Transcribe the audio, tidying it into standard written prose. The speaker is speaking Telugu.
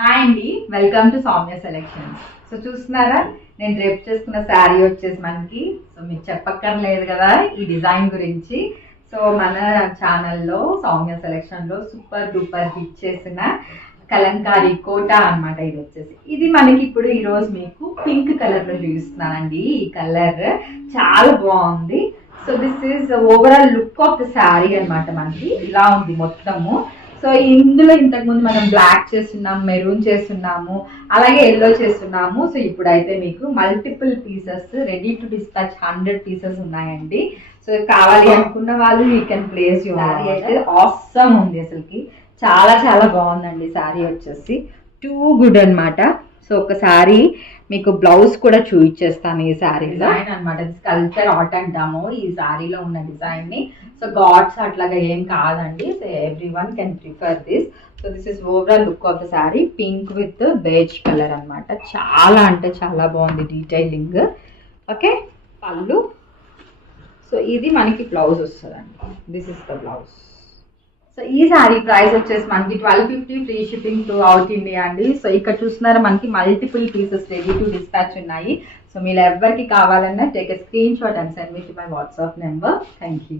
హాయ్ అండి, welcome to Soumya selections. So చూస్తున్నారా, నేను రేపు చేసుకున్న శారీ వచ్చేసి మనకి, సో మీకు చెప్పక్కర్లేదు కదా ఈ డిజైన్ గురించి. సో మన ఛానల్లో సౌమ్య సెలెక్షన్లో సూపర్ డూపర్ హిట్ చేసిన కలంకారీ కోటా అన్నమాట. ఇది మనకి ఇప్పుడు ఈరోజు మీకు పింక్ కలర్లో చూపిస్తున్నానండి. ఈ కలర్ చాలా బాగుంది. So this is overall look of the sari అనమాట. మనకి ఇలా ఉంది మొత్తము. సో ఇందులో ఇంతకుముందు మనం బ్లాక్ చేస్తున్నాం, మెరూన్ చేస్తున్నాము, అలాగే ఎల్లో చేస్తున్నాము. సో ఇప్పుడైతే మీకు multiple pieces ready to dispatch 100 pieces ఉన్నాయండి. సో కావాలి అనుకున్న వాళ్ళు you can place your sari. అయితే ఆసమ్ ఉంది, అసలుకి చాలా చాలా బాగుందండి శారీ వచ్చేసి. టూ గుడ్ అనమాట. సో ఒకసారి మీకు బ్లౌజ్ కూడా చూపించేస్తాను. ఈ శారీ డిజైన్ అనమాట, స్కల్ప్చర్ ఆర్ట్ అంటాము ఈ శారీలో ఉన్న డిజైన్ ని. సో గాడ్స్ అట్లాగా ఏం కాదండి. So every one can prefer this. So this is overall look of the sari. Pink with beige colour అనమాట. చాలా అంటే చాలా బాగుంది డీటెయిలింగ్. ఓకే, పళ్ళు. సో ఇది మనకి బ్లౌజ్ వస్తుందండి. This is the blouse. So ఈ శారీ ప్రైస్ వచ్చేసి మనకి 1250, free shipping to out India అండి. సో ఇక్కడ చూస్తున్నారా, మనకి multiple pieces ready to dispatch ఉన్నాయి. సో మీరు ఎవరికి కావాలన్నా take a screen shot and send me to my WhatsApp number. Thank you.